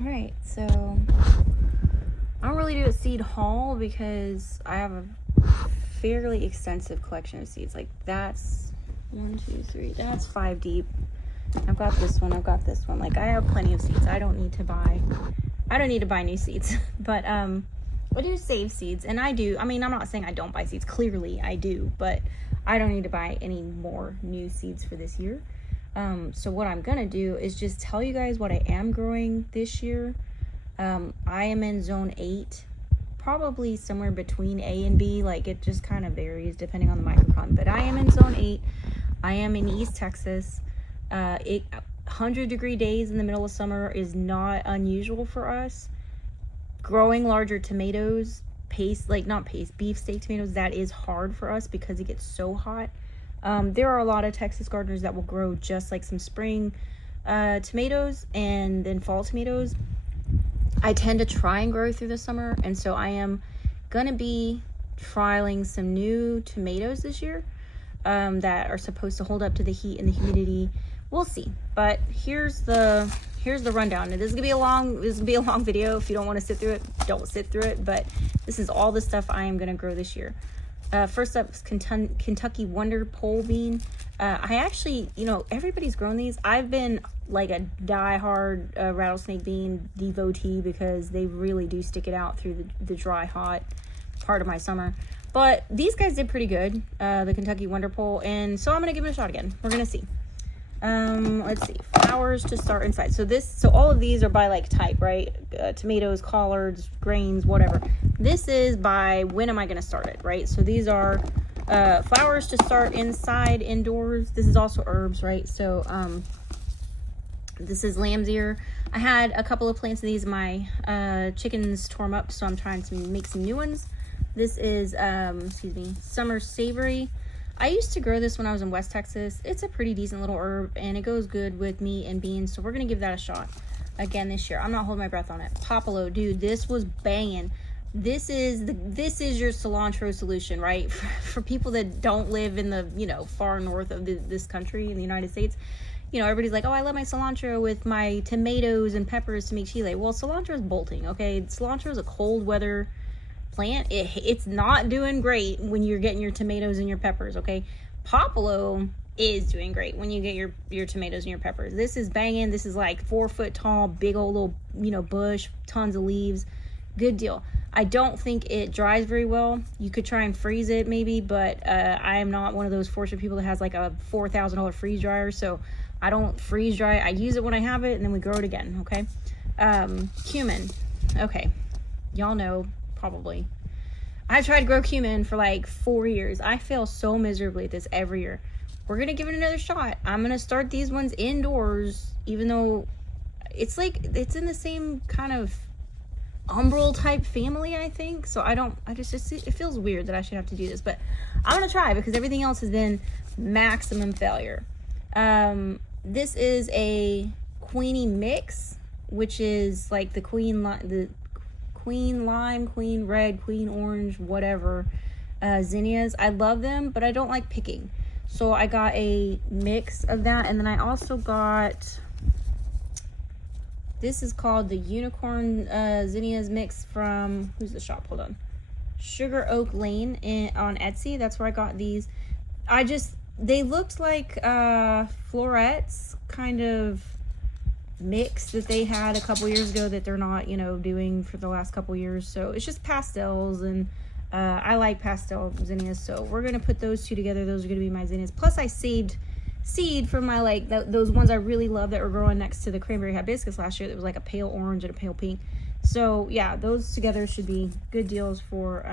All right, so I don't really do a seed haul because I have a fairly extensive collection of seeds. Like that's 1, 2, 3, that's 5 deep. I've got this one, I've got this one. Like I have plenty of seeds. I don't need to buy new seeds. But I do save seeds, and I mean, I'm not saying I don't buy seeds. Clearly I do, but I don't need to buy any more new seeds for this year. So what I'm gonna do is just tell you guys what I am growing this year. I am in zone 8, probably somewhere between A and B. Like it just kind of varies depending on the microclimate, but I am in zone 8. I am in East Texas. 100-degree days in the middle of summer is not unusual for us. Growing larger tomatoes, beefsteak tomatoes, that is hard for us because it gets so hot. There are a lot of Texas gardeners that will grow just like some spring tomatoes and then fall tomatoes. I tend to try and grow through the summer, and so I am gonna be trialing some new tomatoes this year that are supposed to hold up to the heat and the humidity. We'll see, but here's the rundown. And this is gonna be a long video. If you don't want to sit through it, don't sit through it. But this is all the stuff I am gonna grow this year. First up is Kentucky Wonder Pole Bean. I actually, everybody's grown these. I've been like a die-hard rattlesnake bean devotee because they really do stick it out through the dry, hot part of my summer. But these guys did pretty good, the Kentucky Wonder Pole, and so I'm gonna give it a shot again. We're gonna see. Let's see, flowers to start inside. So all of these are by like type, right? Tomatoes, collards, grains, whatever. This is by when am I going to start it, right? So these are flowers to start inside, indoors. This is also herbs, right? So this is lamb's ear. I had a couple of plants of these. My chickens tore them up, so I'm trying to make some new ones. This is, summer savory. I used to grow this when I was in West Texas. It's a pretty decent little herb, and it goes good with meat and beans, so we're going to give that a shot again this year. I'm not holding my breath on it. Popolo, dude, this was banging. This is your cilantro solution, right? For people that don't live in the, far north of this country, in the United States. Everybody's like, oh, I love my cilantro with my tomatoes and peppers to make chile. Well, cilantro is bolting, okay? Cilantro is a cold weather plant. It's not doing great when you're getting your tomatoes and your peppers, okay? Popolo is doing great when you get your tomatoes and your peppers. This is banging. This is like 4 foot tall, big old little, bush, tons of leaves. Good deal. I don't think it dries very well. You could try and freeze it maybe, but I am not one of those fortunate people that has like a $4,000 freeze dryer, so I don't freeze dry. I use it when I have it, and then we grow it again, okay? Cumin. Okay. Y'all know, probably. I've tried to grow cumin for like 4 years. I fail so miserably at this every year. We're going to give it another shot. I'm going to start these ones indoors, even though it's in the same kind of umbral type family, I think. So it feels weird that I should have to do this, but I'm going to try because everything else has been maximum failure. This is a Queenie mix, which is like the queen lime, queen red, queen orange, whatever, zinnias. I love them, but I don't like picking. So I got a mix of that, and then I also got, this is called the Unicorn Zinnias mix from, who's the shop? Hold on. Sugar Oak Lane on Etsy. That's where I got these. They looked like florets kind of mix that they had a couple years ago that they're not, doing for the last couple years. So it's just pastels, and I like pastel zinnias, so we're gonna put those two together. Those are gonna be my zinnias. Plus I saved seed from my those ones I really love that were growing next to the cranberry hibiscus last year. That was like a pale orange and a pale pink. So yeah, those together should be good deals for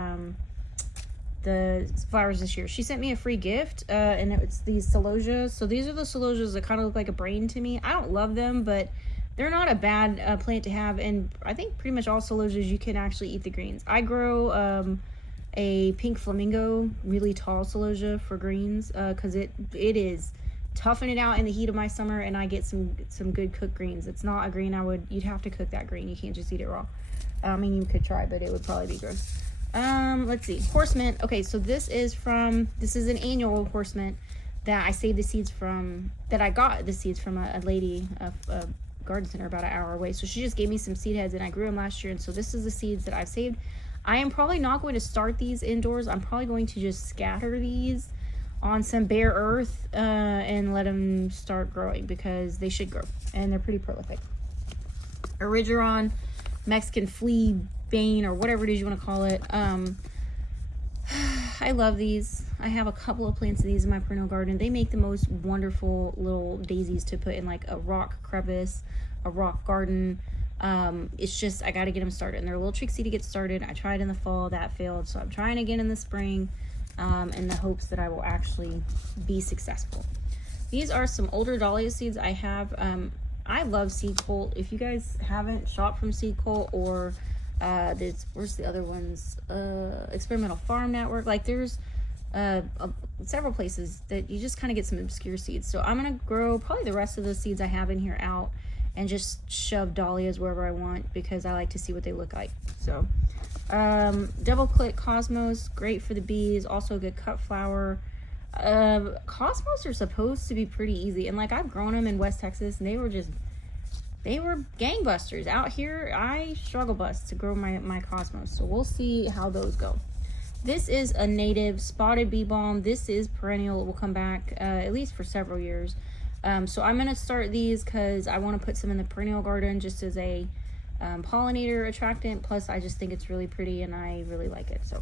the flowers this year. She sent me a free gift, and it's these celosias. So these are the celosias that kind of look like a brain to me. I don't love them, but they're not a bad plant to have, and I think pretty much all celosias you can actually eat the greens. I grow a pink flamingo, really tall celosia for greens, because it is toughing it out in the heat of my summer, and I get some good cooked greens. It's not a green you'd have to cook that green. You can't just eat it raw. I mean, you could try, but it would probably be gross. Let's see, horse mint. Okay, so this is an annual horse mint that I saved the seeds from, that I got the seeds from a lady, a garden center about an hour away. So she just gave me some seed heads and I grew them last year. And so this is the seeds that I've saved. I am probably not going to start these indoors. I'm probably going to just scatter these on some bare earth and let them start growing because they should grow and they're pretty prolific. Origeron, Mexican flea bane, or whatever it is you want to call it. I love these. I have a couple of plants of these in my perennial garden. They make the most wonderful little daisies to put in like a rock crevice, a rock garden. It's just, I got to get them started. And they're a little tricksy to get started. I tried in the fall, that failed. So I'm trying again in the spring in the hopes that I will actually be successful. These are some older dahlia seeds I have. I love Seed Cult. If you guys haven't shopped from Seed Cult or where's the other ones? Experimental Farm Network. Like there's several places that you just kind of get some obscure seeds. So I'm going to grow probably the rest of the seeds I have in here out and just shove dahlias wherever I want because I like to see what they look like. So double click Cosmos, great for the bees, also a good cut flower. Cosmos are supposed to be pretty easy, and like I've grown them in West Texas and they were gangbusters. Out here I struggle bust to grow my Cosmos, so we'll see how those go. This is a native spotted bee balm. This is perennial. It will come back at least for several years. So I'm going to start these because I want to put some in the perennial garden just as a pollinator attractant. Plus, I just think it's really pretty and I really like it. So,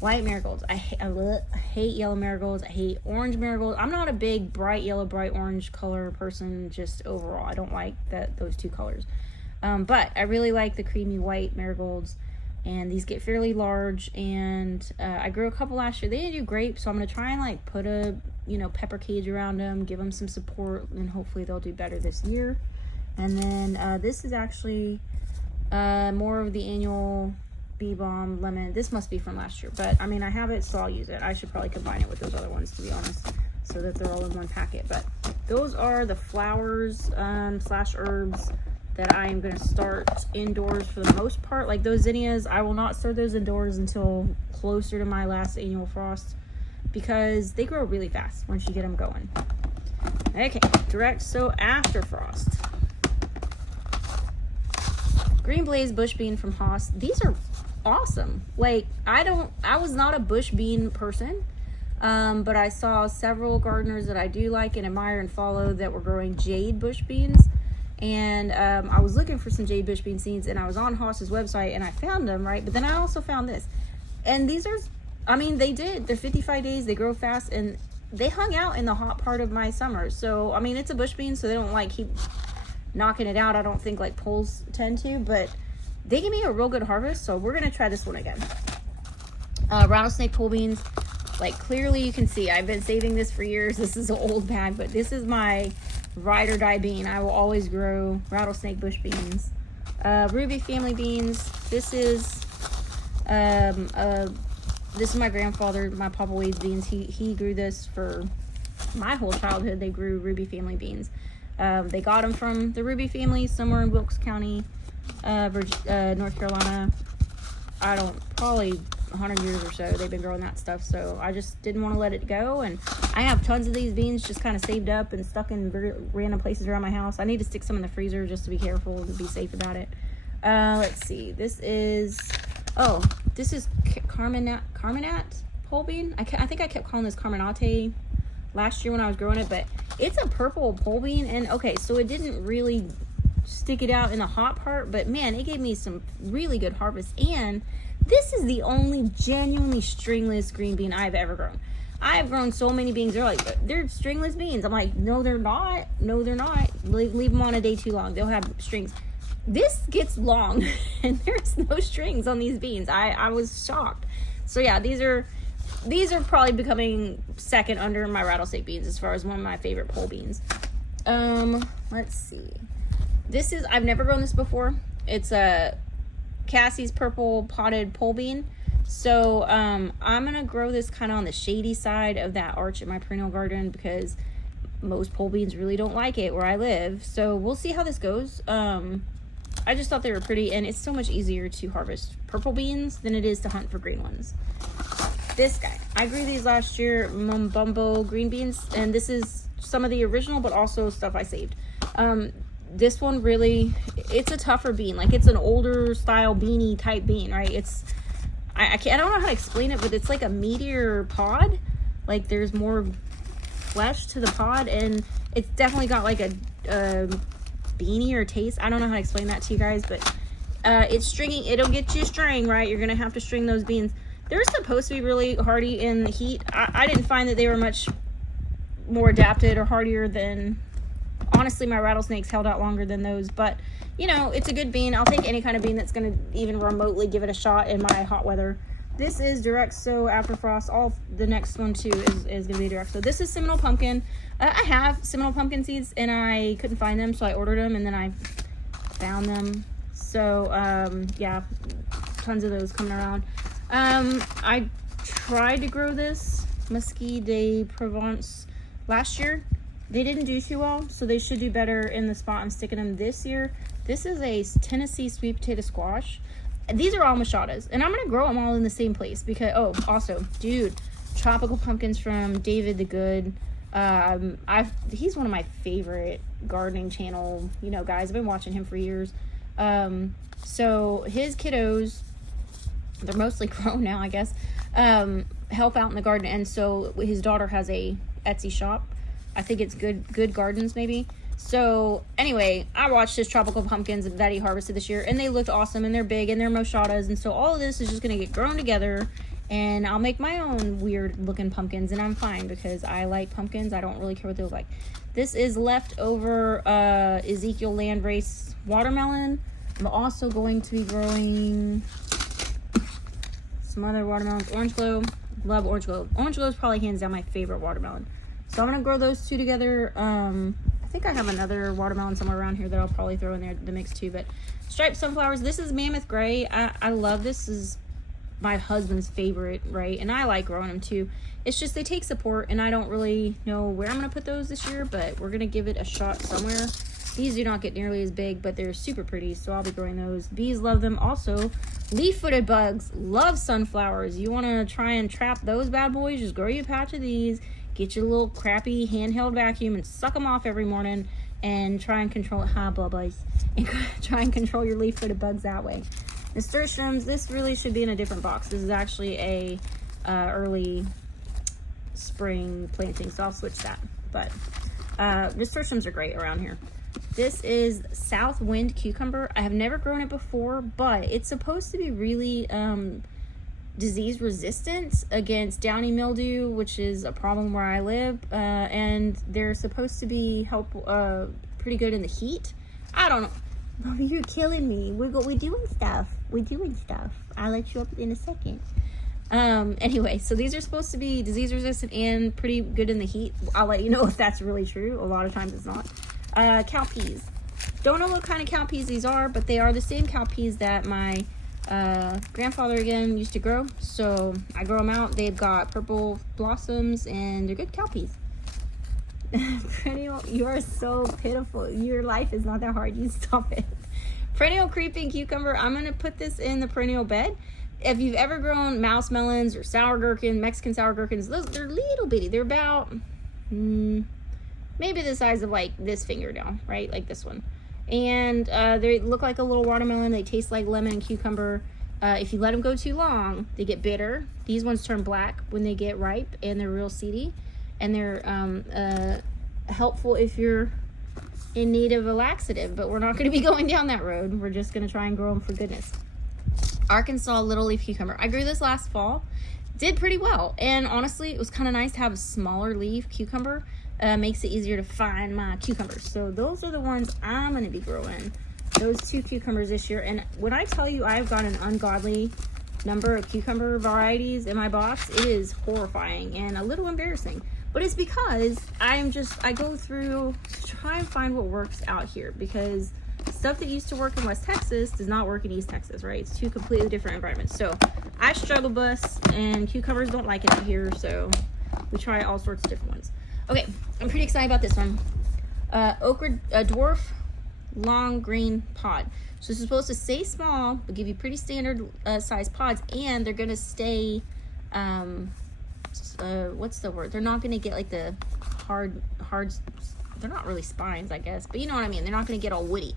white marigolds. I hate yellow marigolds. I hate orange marigolds. I'm not a big bright yellow, bright orange color person just overall. I don't like those two colors. But I really like the creamy white marigolds. And these get fairly large, and I grew a couple last year. They didn't do great, so I'm going to try and like put a pepper cage around them, give them some support, and hopefully they'll do better this year. And then this is actually more of the annual bee balm lemon. This must be from last year, but I mean I have it, so I'll use it. I should probably combine it with those other ones, to be honest, so that they're all in one packet. But those are the flowers slash herbs that I am going to start indoors for the most part. Like those zinnias, I will not start those indoors until closer to my last annual frost because they grow really fast once you get them going. Okay, direct sow after frost. Green Blaze bush bean from Haas. These are awesome. Like I was not a bush bean person, but I saw several gardeners that I do like and admire and follow that were growing jade bush beans. And I was looking for some jade bush bean seeds, and I was on Haas's website, and I found them, right? But then I also found this. And these are, I mean, they're 55 days, they grow fast, and they hung out in the hot part of my summer. So, I mean, it's a bush bean, so they don't, like, keep knocking it out. I don't think, like, poles tend to, but they give me a real good harvest, so we're going to try this one again. Rattlesnake pole beans. Like, clearly you can see, I've been saving this for years. This is an old bag, but this is my ride or die bean. I will always grow rattlesnake bush beans. Ruby family beans. This is my grandfather, my Papa Wade's beans. He grew this for my whole childhood. They grew Ruby family beans. They got them from the Ruby family somewhere in Wilkes County, North Carolina. Probably 100 years or so they've been growing that stuff, so I just didn't want to let it go. And I have tons of these beans just kind of saved up and stuck in very random places around my house. I need to stick some in the freezer just to be careful and be safe about it. Let's see, this is Carmenat pole bean. I think I kept calling this Carmenate last year when I was growing it, but it's a purple pole bean. And okay, so it didn't really stick it out in the hot part, but man, it gave me some really good harvest. And this is the only genuinely stringless green bean I've ever grown. I've grown so many beans. They're stringless beans. I'm like, no, they're not. No, they're not. Leave them on a day too long. They'll have strings. This gets long, and there's no strings on these beans. I was shocked. So yeah, these are probably becoming second under my rattlesnake beans as far as one of my favorite pole beans. Let's see. I've never grown this before. It's a Cassie's purple potted pole bean. So I'm gonna grow this kind of on the shady side of that arch in my perennial garden because most pole beans really don't like it where I live. So we'll see how this goes. I just thought they were pretty, and it's so much easier to harvest purple beans than it is to hunt for green ones. This guy, I grew these last year, Mumbumbo green beans, and this is some of the original but also stuff I saved. this one really, it's a tougher bean. Like, it's an older style beanie type bean, right? It's, I don't know how to explain it, but it's like a meatier pod. Like, there's more flesh to the pod, and it's definitely got like a beanier taste. I don't know how to explain that to you guys, but it's stringing. It'll get you a string, right? You're gonna have to string those beans. They're supposed to be really hardy in the heat. I didn't find that they were much more adapted or hardier than, honestly, my rattlesnakes held out longer than those. But, you know, it's a good bean. I'll take any kind of bean that's going to even remotely give it a shot in my hot weather. This is direct sow after frost. All the next one too is going to be direct sow. This is Seminole pumpkin. I have Seminole pumpkin seeds and I couldn't find them, so I ordered them and then I found them. So yeah, tons of those coming around. I tried to grow this Musky de Provence last year. They didn't do too well, so they should do better in the spot I'm sticking them this year. This is a Tennessee sweet potato squash. These are all machadas, and I'm gonna grow them all in the same place because, oh, also, dude, tropical pumpkins from David the Good. He's one of my favorite gardening channel, you know, guys. I've been watching him for years. So his kiddos, they're mostly grown now, I guess, help out in the garden, and so his daughter has a Etsy shop. I think it's good gardens maybe. So anyway, I watched his tropical pumpkins that he harvested this year, and they looked awesome, and they're big, and they're mochadas, and so all of this is just gonna get grown together, and I'll make my own weird looking pumpkins, and I'm fine because I like pumpkins. I don't really care what they look like. This is leftover Ezekiel Landrace watermelon. I'm also going to be growing some other watermelons. Orange Glow. Love Orange Glow. Orange Glow is probably hands down my favorite watermelon. So I'm going to grow those two together. I think I have another watermelon somewhere around here that I'll probably throw in there the mix too. But striped sunflowers. This is Mammoth Gray. I love this. This is my husband's favorite, right? And I like growing them too. It's just they take support, and I don't really know where I'm going to put those this year, but we're going to give it a shot somewhere. These do not get nearly as big, but they're super pretty, so I'll be growing those. Bees love them. Also, leaf-footed bugs love sunflowers. You want to try and trap those bad boys? Just grow you a patch of these. Get your little crappy handheld vacuum and suck them off every morning and try and control and try and control your leaf-footed bugs that way. Nasturtiums, this really should be in a different box. This is actually a early spring planting, so I'll switch that. But nasturtiums are great around here. This is South Wind cucumber. I have never grown it before, but it's supposed to be really disease resistant against downy mildew, which is a problem where I live, and they're supposed to be pretty good in the heat. I don't know. Mommy, you're killing me. We're doing stuff. I'll let you up in a second. Anyway, so these are supposed to be disease resistant and pretty good in the heat. I'll let you know if that's really true. A lot of times it's not. Cow peas. Don't know what kind of cow peas these are, but they are the same cow peas that my grandfather again used to grow. So I grow them out. They've got purple blossoms and they're good cow peas. Perennial, you are so pitiful. Your life is not that hard. You stop it. Perennial creeping cucumber. I'm going to put this in the perennial bed. If you've ever grown mouse melons or sour gherkins, Mexican sour gherkins, they're little bitty. They're about maybe the size of like this fingernail, right? Like this one. And they look like a little watermelon. They taste like lemon and cucumber. If you let them go too long, they get bitter. These ones turn black when they get ripe, and they're real seedy. And they're helpful if you're in need of a laxative, but we're not going to be going down that road. We're just going to try and grow them for goodness. Arkansas little leaf cucumber. I grew this last fall. Did pretty well, and honestly, it was kind of nice to have a smaller leaf cucumber. Makes it easier to find my cucumbers. So those are the ones I'm going to be growing. Those two cucumbers this year. And when I tell you I've got an ungodly number of cucumber varieties in my box, it is horrifying and a little embarrassing. But it's because I go through to try and find what works out here, because stuff that used to work in West Texas does not work in East Texas, right? It's two completely different environments. So I struggle bus, and cucumbers don't like it out here, so we try all sorts of different ones. Okay, I'm pretty excited about this one. Ochre, Dwarf long green pod. So this is supposed to stay small, but give you pretty standard size pods, and they're gonna stay, what's the word? They're not gonna get like the hard they're not really spines, I guess, but you know what I mean. They're not going to get all woody,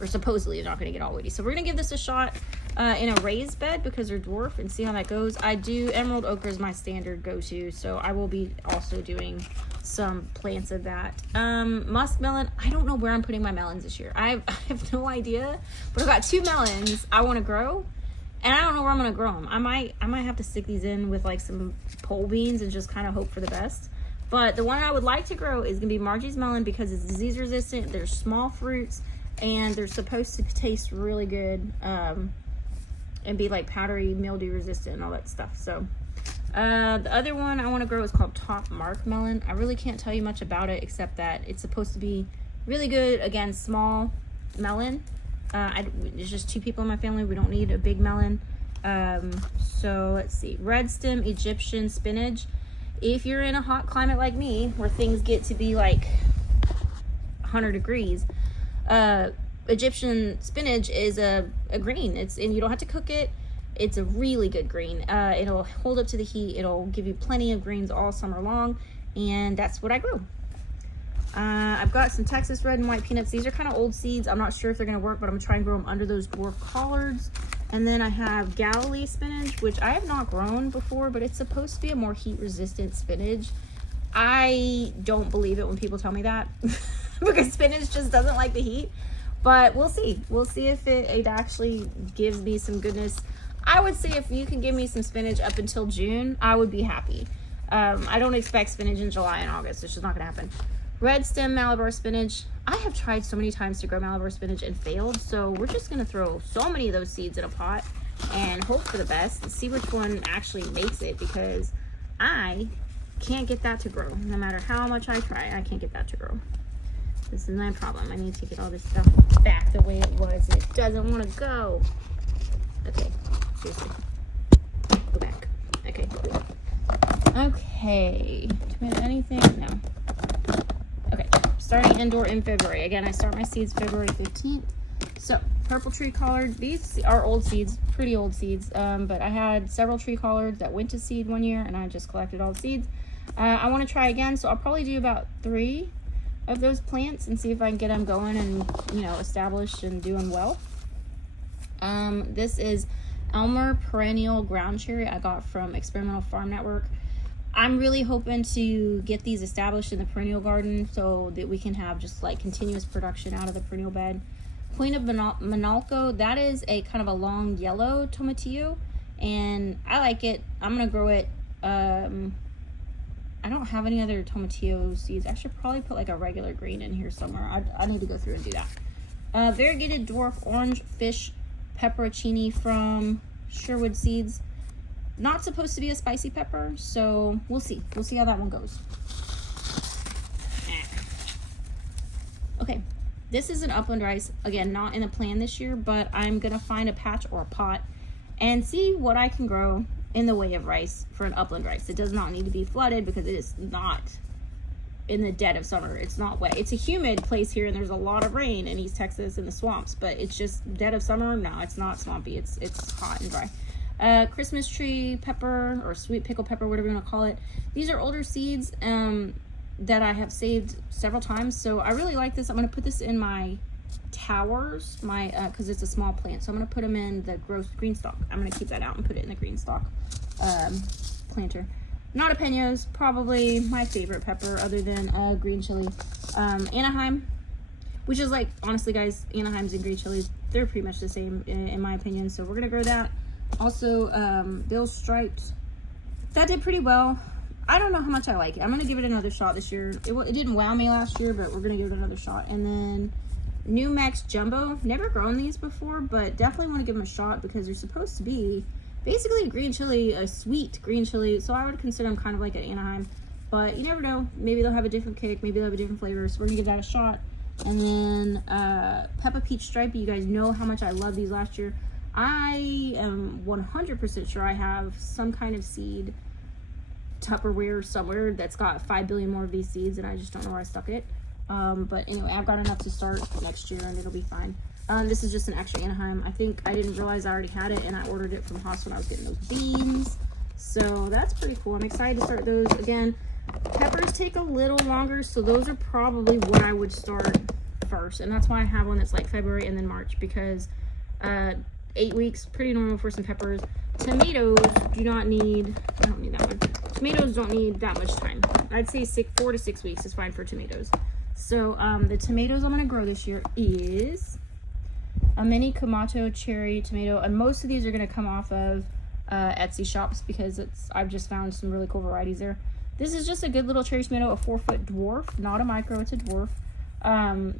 or supposedly they're not going to get all woody. So we're going to give this a shot in a raised bed because they're dwarf and see how that goes. I do emerald ochre is my standard go-to, so I will be also doing some plants of that. Muskmelon, I don't know where I'm putting my melons this year. I have no idea, but I've got 2 melons I want to grow, and I don't know where I'm going to grow them. I might have to stick these in with like some pole beans and just kind of hope for the best. But the one I would like to grow is going to be Margie's melon because it's disease resistant. They're small fruits and they're supposed to taste really good and be like powdery, mildew resistant and all that stuff. So the other one I want to grow is called Top Mark melon. I really can't tell you much about it except that it's supposed to be really good. Again, small melon. There's just 2 people in my family. We don't need a big melon. So let's see. Red stem Egyptian spinach. If you're in a hot climate like me, where things get to be like 100 degrees, Egyptian spinach is a green. And you don't have to cook it. It's a really good green. It'll hold up to the heat. It'll give you plenty of greens all summer long, and that's what I grew. I've got some Texas red and white peanuts. These are kind of old seeds. I'm not sure if they're going to work, but I'm going to try and grow them under those dwarf collards. And then I have Galilee spinach, which I have not grown before, but it's supposed to be a more heat-resistant spinach. I don't believe it when people tell me that because spinach just doesn't like the heat. But we'll see. We'll see if it actually gives me some goodness. I would say if you can give me some spinach up until June, I would be happy. I don't expect spinach in July and August. It's just not going to happen. Red stem Malabar spinach. I have tried so many times to grow Malabar spinach and failed, so we're just going to throw so many of those seeds in a pot and hope for the best and see which one actually makes it, because I can't get that to grow. No matter how much I try, I can't get that to grow. This is my problem. I need to get all this stuff back the way it was. It doesn't want to go. Okay, seriously. Go back. Okay, good. Okay. Do we have anything? No. Okay, starting indoor in February. Again, I start my seeds February 15th. So, purple tree collards. These are old seeds, pretty old seeds. But I had several tree collards that went to seed one year, and I just collected all the seeds. I want to try again, so I'll probably do about 3 of those plants and see if I can get them going and, you know, established and doing well. This is Elmer Perennial Ground Cherry I got from Experimental Farm Network. I'm really hoping to get these established in the perennial garden so that we can have just like continuous production out of the perennial bed. Queen of Monalco, that is a kind of a long yellow tomatillo, and I like it. I'm gonna grow it. I don't have any other tomatillo seeds. I should probably put like a regular green in here somewhere. I need to go through and do that. Variegated dwarf orange fish pepperoccini from Sherwood Seeds. Not supposed to be a spicy pepper, so we'll see. We'll see how that one goes. Okay, this is an upland rice. Again, not in a plan this year, but I'm gonna find a patch or a pot and see what I can grow in the way of rice for an upland rice. It does not need to be flooded because it is not in the dead of summer. It's not wet. It's a humid place here, and there's a lot of rain in East Texas in the swamps, but it's just dead of summer. No, it's not swampy. It's hot and dry. Christmas tree pepper or sweet pickle pepper, whatever you want to call it. These are older seeds that I have saved several times, so I really like this. I'm going to put this in my towers, because it's a small plant, so I'm going to put them in the green stalk. I'm going to keep that out and put it in the green stalk planter. Nadapenos, probably my favorite pepper other than green chili. Anaheim, which is like, honestly guys, Anaheim's and green chilies, they're pretty much the same in my opinion, so we're going to grow that. Also, Bill's Striped. That did pretty well. I don't know how much I like it. I'm going to give it another shot this year. It didn't wow me last year, but we're going to give it another shot. And then New Mex Jumbo. Never grown these before, but definitely want to give them a shot because they're supposed to be basically a green chili, a sweet green chili. So I would consider them kind of like an Anaheim. But you never know. Maybe they'll have a different kick. Maybe they'll have a different flavor. So we're going to give that a shot. And then Peppa Peach Stripey. You guys know how much I loved these last year. I am 100% sure I have some kind of seed Tupperware somewhere that's got 5 billion more of these seeds, and I just don't know where I stuck it. But anyway, I've got enough to start next year, and it'll be fine. This is just an extra Anaheim. I think I didn't realize I already had it, and I ordered it from Haas when I was getting those beans. So that's pretty cool. I'm excited to start those. Again, peppers peppers take a little longer, so those are probably what I would start first. And that's why I have one that's like February and then March, because 8 weeks, pretty normal for some peppers. Tomatoes do not need, I don't need that one. Tomatoes don't need that much time. I'd say 4 to 6 weeks is fine for tomatoes. So the tomatoes I'm going to grow this year is a mini kumato cherry tomato. And most of these are going to come off of Etsy shops, because I've just found some really cool varieties there. This is just a good little cherry tomato, a 4-foot dwarf, not a micro, it's a dwarf.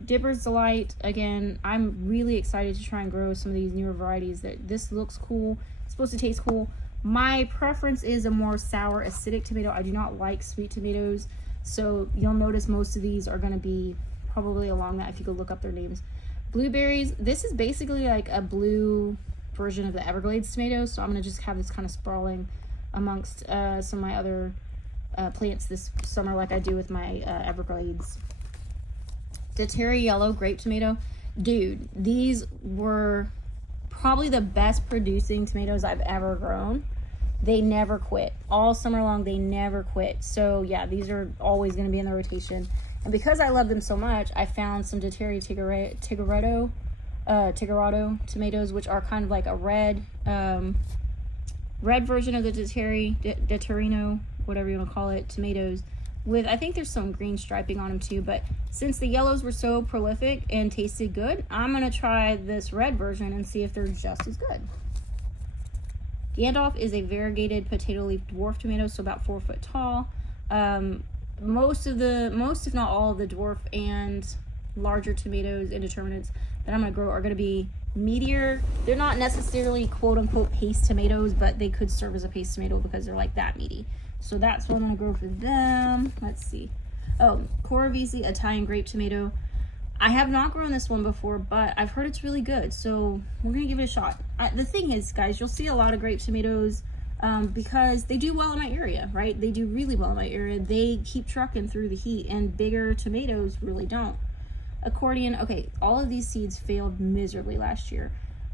Dipper's Delight. Again, I'm really excited to try and grow some of these newer varieties. This looks cool. It's supposed to taste cool. My preference is a more sour, acidic tomato. I do not like sweet tomatoes, so you'll notice most of these are going to be probably along that if you go look up their names. Blueberries. This is basically like a blue version of the Everglades tomatoes, so I'm going to just have this kind of sprawling amongst some of my other plants this summer, like I do with my Everglades. Datterino yellow grape tomato. Dude, these were probably the best producing tomatoes I've ever grown. They never quit. All summer long, they never quit. So yeah, these are always going to be in the rotation. And because I love them so much, I found some Datterino tigrato tomatoes, which are kind of like a red version of the Datterino, whatever you want to call it, tomatoes. With, I think there's some green striping on them too, but since the yellows were so prolific and tasted good, I'm going to try this red version and see if they're just as good. Gandolf is a variegated potato leaf dwarf tomato, so about 4 foot tall. Most if not all of the dwarf and larger tomatoes, indeterminates, that I'm going to grow are going to be meatier. They're not necessarily quote unquote paste tomatoes, but they could serve as a paste tomato because they're like that meaty. So that's what I'm going to grow for them. Let's see. Oh, Crovarese Italian grape tomato. I have not grown this one before, but I've heard it's really good. So we're going to give it a shot. The thing is, guys, you'll see a lot of grape tomatoes because they do well in my area, right? They do really well in my area. They keep trucking through the heat, and bigger tomatoes really don't. Accordion. Okay, all of these seeds failed miserably last year,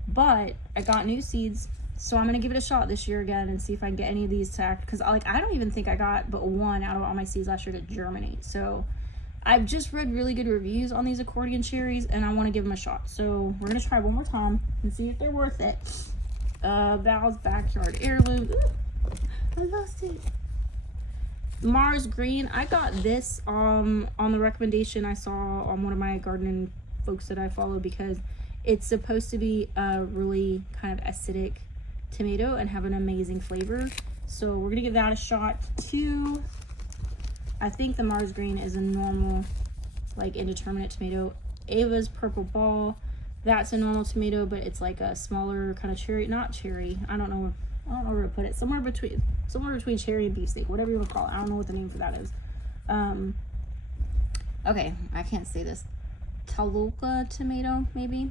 but I got new seeds. So I'm going to give it a shot this year again and see if I can get any of these to act, because I don't even think I got but one out of all my seeds last year to germinate. So I've just read really good reviews on these Accordion cherries, and I want to give them a shot. So we're going to try one more time and see if they're worth it. Val's Backyard Heirloom. Ooh, I lost it. Marz Green. I got this on the recommendation I saw on one of my gardening folks that I follow, because it's supposed to be a really kind of acidic tomato and have an amazing flavor. So we're gonna give that a shot too. I think the Marz Green is a normal, like, indeterminate tomato. Ava's Purple Ball, that's a normal tomato, but it's like a smaller kind of cherry, not cherry, I don't know where to put it, somewhere between cherry and beefsteak, whatever you want to call it. I don't know what the name for that is. Okay, I can't say this. Tlacolula tomato, maybe.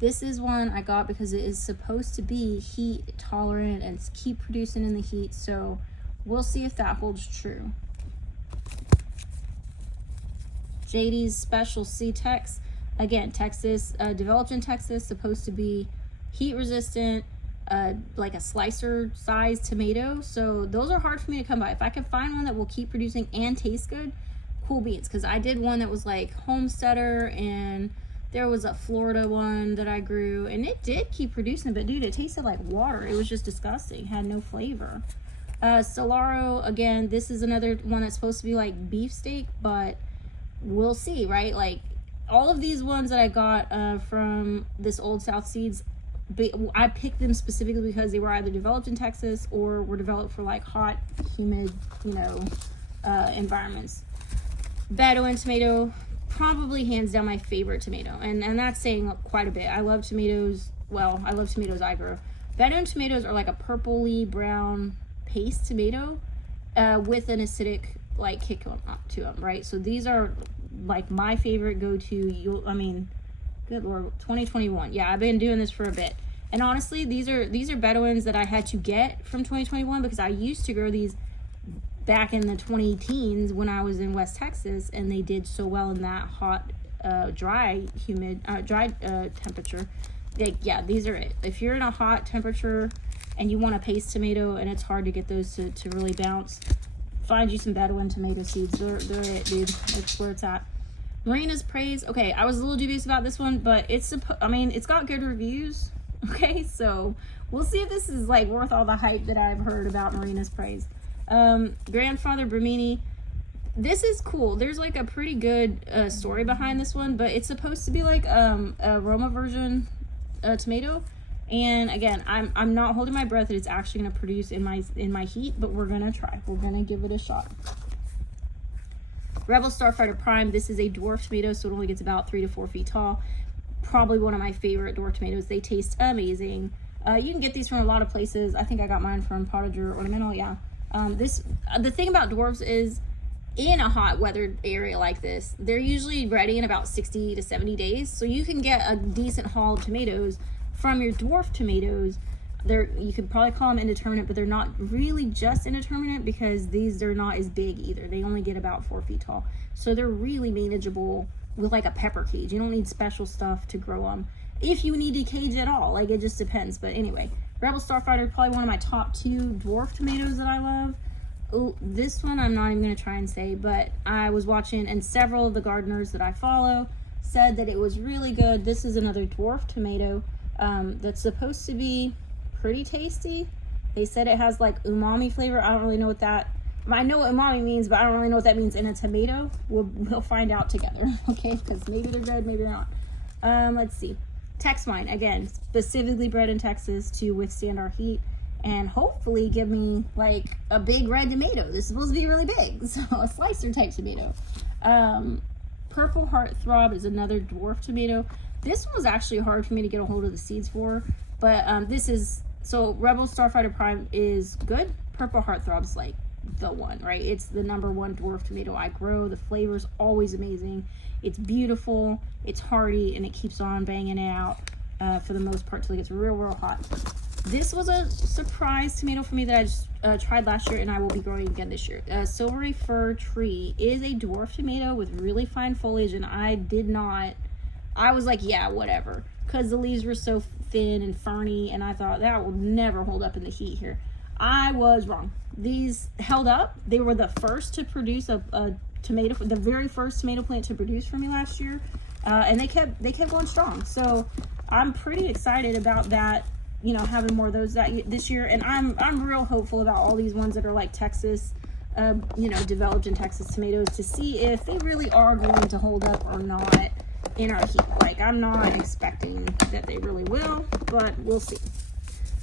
This is one I got because it is supposed to be heat tolerant and keep producing in the heat, so we'll see if that holds true. JD's Special C-Tex, again, Texas, developed in Texas, supposed to be heat resistant, like a slicer size tomato. So those are hard for me to come by. If I can find one that will keep producing and taste good, cool beans, because I did one that was like Homesteader, and there was a Florida one that I grew, and it did keep producing, but dude, it tasted like water. It was just disgusting. Had no flavor. Sellaro, again, this is another one that's supposed to be like beefsteak, but we'll see, right? Like, all of these ones that I got from this Old South Seeds, I picked them specifically because they were either developed in Texas or were developed for like hot, humid, environments. Beduin tomato, probably hands down my favorite tomato, and that's saying quite a bit. I love tomatoes. Well, I love tomatoes I grow. Beduin tomatoes are like a purpley brown paste tomato with an acidic like kick to them, right? So these are like my favorite go-to. Good Lord, 2021. Yeah, I've been doing this for a bit, and honestly, these are Beduins that I had to get from 2021 because I used to grow these back in the 20-teens when I was in West Texas, and they did so well in that hot, dry temperature. Yeah, these are it. If you're in a hot temperature and you want a paste tomato and it's hard to get those to really bounce, find you some Beduin tomato seeds. They're it, dude. That's where it's at. Marinas Praise. Okay, I was a little dubious about this one, but it's got good reviews. Okay, so we'll see if this is like worth all the hype that I've heard about Marinas Praise. Grandfather Barnini. This is cool. There's like a pretty good story behind this one, but it's supposed to be like a Roma version tomato. And again, I'm not holding my breath that it's actually going to produce in my heat, but we're going to try. We're going to give it a shot. Rebel Starfighter Prime. This is a dwarf tomato, so it only gets about 3 to 4 feet tall. Probably one of my favorite dwarf tomatoes. They taste amazing. You can get these from a lot of places. I think I got mine from Potager Ornamental. Yeah. The thing about dwarfs is, in a hot weather area like this, they're usually ready in about 60 to 70 days. So you can get a decent haul of tomatoes from your dwarf tomatoes. You could probably call them indeterminate, but they're not really just indeterminate because they're not as big either. They only get about 4 feet tall. So they're really manageable with like a pepper cage. You don't need special stuff to grow them. If you need a cage at all, like it just depends. But anyway, Rebel Starfighter, probably one of my top 2 dwarf tomatoes that I love. Oh, this one I'm not even going to try and say, but I was watching and several of the gardeners that I follow said that it was really good. This is another dwarf tomato that's supposed to be pretty tasty. They said it has like umami flavor. I don't really know what that, I know what umami means, but I don't really know what that means in a tomato. We'll find out together, okay? Because maybe they're good, maybe they're not. Let's see. Texwine, again, specifically bred in Texas to withstand our heat and hopefully give me like a big red tomato. This is supposed to be really big, so a slicer type tomato. Purple Heart Thrrob is another dwarf tomato. This one was actually hard for me to get a hold of the seeds for, but so Rebel Starfighter Prime is good. Purple Heart Throb's like the one, right? It's the #1 dwarf tomato I grow. The flavor's always amazing. It's beautiful, it's hearty, and it keeps on banging it out for the most part till it gets real hot. This was a surprise tomato for me that I just tried last year, and I will be growing again this year. Silvery Fir Tree is a dwarf tomato with really fine foliage, and I was like, yeah, whatever, because the leaves were so thin and ferny, and I thought that will never hold up in the heat here. I was wrong. These held up. They were the first to produce a tomato, the very first tomato plant to produce for me last year, and they kept going strong. So I'm pretty excited about that. You know, having more of those this year, and I'm real hopeful about all these ones that are like Texas, you know, developed in Texas tomatoes, to see if they really are going to hold up or not in our heat. Like, I'm not expecting that they really will, but we'll see.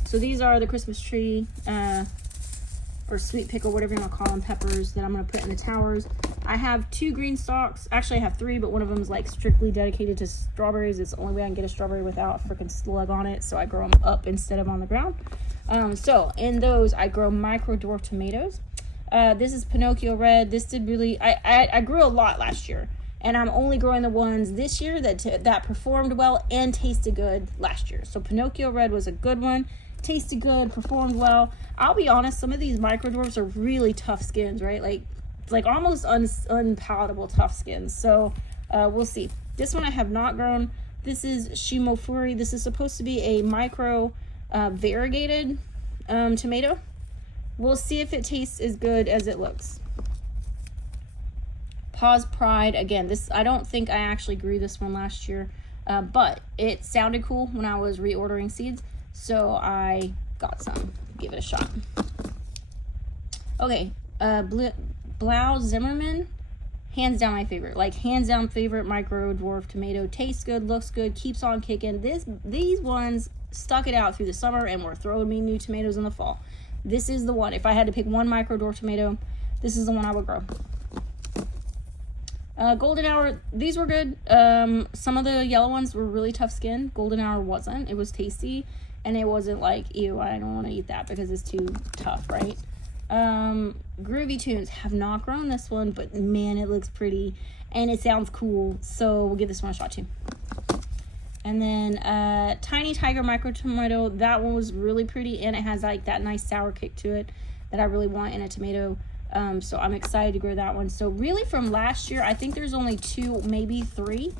So these are the Christmas tree or sweet pickle, whatever you want to call them, peppers that I'm going to put in the towers. I have 2 green stalks. Actually, I have 3, but one of them is like strictly dedicated to strawberries. It's the only way I can get a strawberry without a freaking slug on it, so I grow them up instead of on the ground. So in those, I grow micro dwarf tomatoes. This is Pinocchio Red. This did really, I grew a lot last year, and I'm only growing the ones this year that performed well and tasted good last year. So Pinocchio Red was a good one. Tasted good, performed well. I'll be honest, some of these micro dwarfs are really tough skins, right? Like almost unpalatable tough skins. So we'll see. This one I have not grown. This is Shimofuri. This is supposed to be a micro variegated tomato. We'll see if it tastes as good as it looks. Paws Pride. Again, this, I don't think I actually grew this one last year, but it sounded cool when I was reordering seeds, so I got some. Give it a shot. Okay, Blau Zimmerman, hands down my favorite. Like, hands down favorite micro dwarf tomato. Tastes good, looks good, keeps on kicking. These ones stuck it out through the summer and were throwing me new tomatoes in the fall. This is the one. If I had to pick one micro dwarf tomato, this is the one I would grow. Golden Hour, these were good. Some of the yellow ones were really tough skin. Golden Hour wasn't. It was tasty, and it wasn't like, ew, I don't want to eat that because it's too tough, right? Groovy Tunes, have not grown this one, but man, it looks pretty and it sounds cool, so we'll give this one a shot too. And then Tiny Tiger Micro Tomato, that one was really pretty, and it has like that nice sour kick to it that I really want in a tomato. So I'm excited to grow that one. So really from last year, I think there's only 2, maybe 3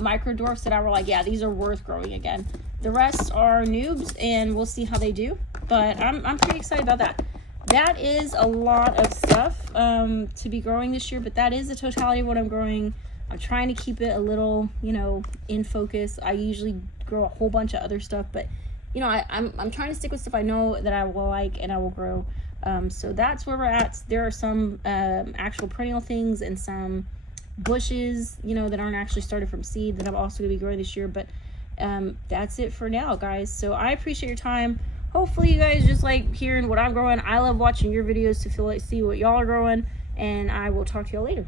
micro dwarfs that I were like, yeah, these are worth growing again. The rest are noobs, and we'll see how they do, but I'm pretty excited about that. that is a lot of stuff to be growing this year, but that is the totality of what I'm growing. I'm trying to keep it a little, you know, in focus. I usually grow a whole bunch of other stuff, but you know, I'm trying to stick with stuff I know that I will like and I will grow. So that's where we're at. There are some actual perennial things and some bushes, you know, that aren't actually started from seed that I'm also going to be growing this year. But that's it for now, guys. So I appreciate your time. Hopefully you guys just like hearing what I'm growing. I love watching your videos to see what y'all are growing. And I will talk to y'all later.